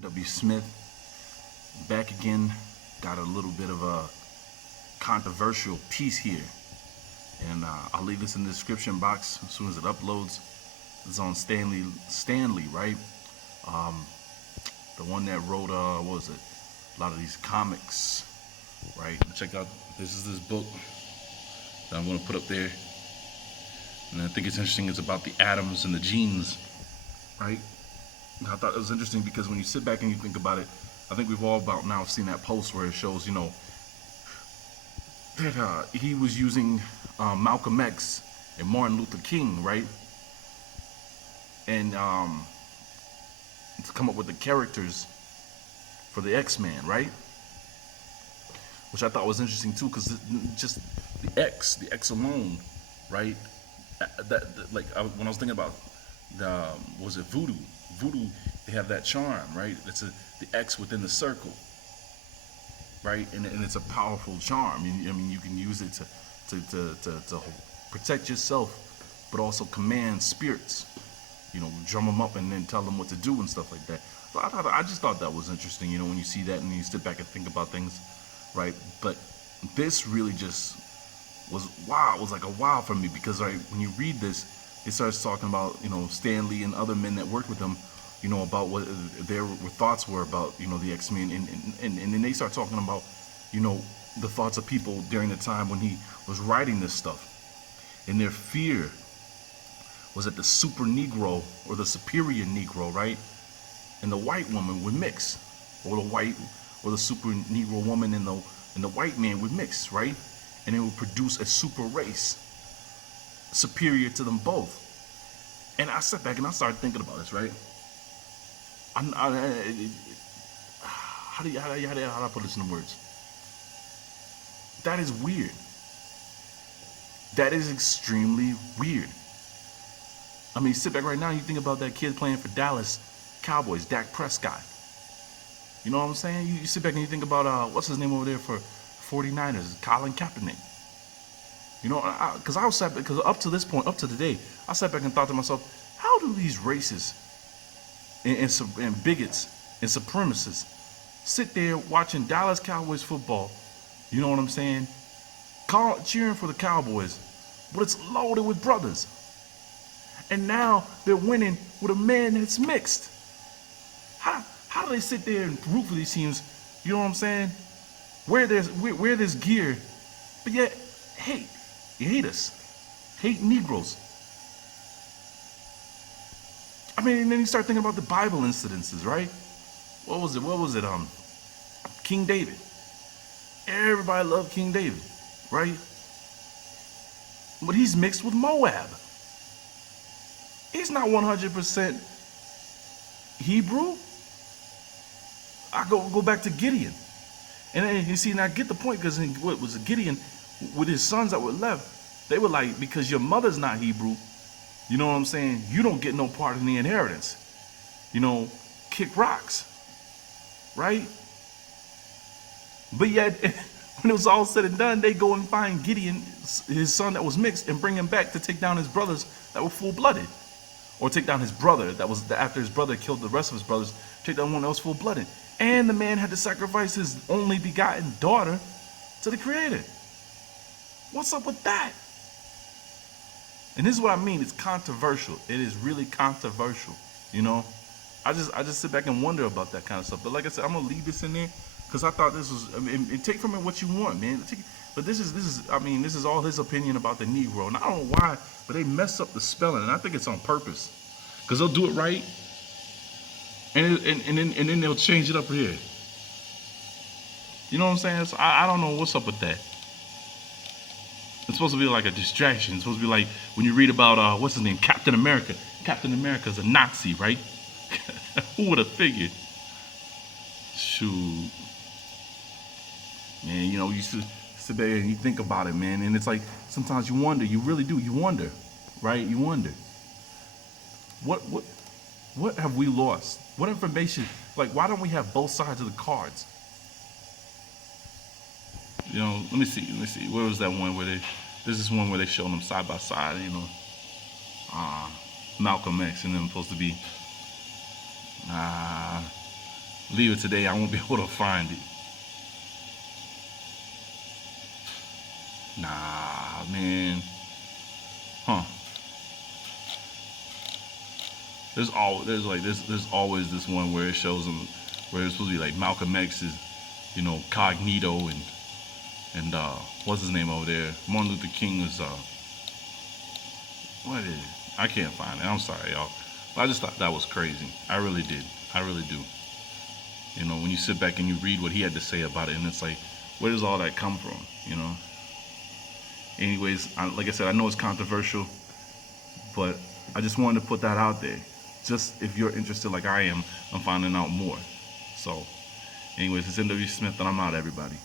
W. Smith, back again. Got a little bit of a controversial piece here, and I'll leave this in the description box as soon as it uploads. It's on Stanley, right? Um, the one that wrote what was it? A lot of these comics, right? Check out this book that I'm gonna put up there, and I think it's interesting. It's about the atoms and the genes, right? I thought it was interesting because when you sit back and you think about it, I think we've all about now seen that post where it shows, that he was using Malcolm X and Martin Luther King, right? And to come up with the characters for the X-Men, right? Which I thought was interesting too, because just the X alone, right? When I was thinking about was it voodoo? Voodoo, they have that charm, right? It's the X within the circle, right? And it's a powerful charm. I mean, you can use it to protect yourself, but also command spirits. Drum them up and then tell them what to do and stuff like that. So I just thought that was interesting. When you see that and you sit back and think about things, right? But this really just was wow. It was like a wow for me because when you read this, it starts talking about Stan Lee and other men that worked with him, about what their thoughts were about the X-Men, and then they start talking about the thoughts of people during the time when he was writing this stuff, and their fear was that the super Negro or the superior Negro, right, and the white woman would mix, or the super Negro woman and the white man would mix, right, and it would produce a super race superior to them both. And I sat back and I started thinking about this, right? How do I put this in words? That is weird. That is extremely weird. I mean, sit back right now and you think about that kid playing for Dallas Cowboys, Dak Prescott. You know what I'm saying? You sit back and you think about, what's his name over there for 49ers, Colin Kaepernick. Because up to this point, up to today, I sat back and thought to myself, how do these racists and bigots and supremacists sit there watching Dallas Cowboys football, you know what I'm saying, cheering for the Cowboys, but it's loaded with brothers. And now they're winning with a man that's mixed. How do they sit there and root for these teams, you know what I'm saying, wear this gear, but yet hate us, hate Negroes? I mean, and then you start thinking about the Bible incidences, right? What was it? King David. Everybody loved King David, right? But he's mixed with Moab. He's not 100% Hebrew. I go back to Gideon. And then you see, and I get the point, because what was Gideon with his sons that were left, they were like, because your mother's not Hebrew, you know what I'm saying, you don't get no part in the inheritance. Kick rocks, right? But yet, when it was all said and done, they go and find Gideon, his son that was mixed, and bring him back to take down his brothers that were full-blooded. Or take down his brother that was, after his brother killed the rest of his brothers, take down one that was full-blooded. And the man had to sacrifice his only begotten daughter to the Creator. What's up with that? And this is what I mean. It's controversial. It is really controversial. I just sit back and wonder about that kind of stuff. But like I said, I'm gonna leave this in there because I thought this was. I mean, take from it what you want, man. But this is all his opinion about the Negro, and I don't know why, but they mess up the spelling, and I think it's on purpose, because they'll do it right, and then they'll change it up here. You know what I'm saying? So I don't know what's up with that. It's supposed to be like a distraction. It's supposed to be like when you read about what's his name, Captain America. Captain America's a Nazi, right? Who would have figured? Shoot, man. You used to sit there and you think about it, man, and it's like sometimes you wonder. You really do. You wonder, right? You wonder. What have we lost? What information? Like, why don't we have both sides of the cards? Let me see. Where was that one where this is one where they showed them side by side, Malcolm X, and then supposed to be leave it today, I won't be able to find it. Nah, man. Huh. There's always this one where it shows them where it's supposed to be like Malcolm X is, you know, Cognito and what's his name over there? Martin Luther King was what is it? I can't find it. I'm sorry, y'all. But I just thought that was crazy. I really did. I really do. You know, when you sit back and you read what he had to say about it, and it's like, where does all that come from? You know. Anyways, like I said, I know it's controversial, but I just wanted to put that out there. Just if you're interested, like I am, I'm finding out more. So, anyways, it's NW Smith, and I'm out, everybody.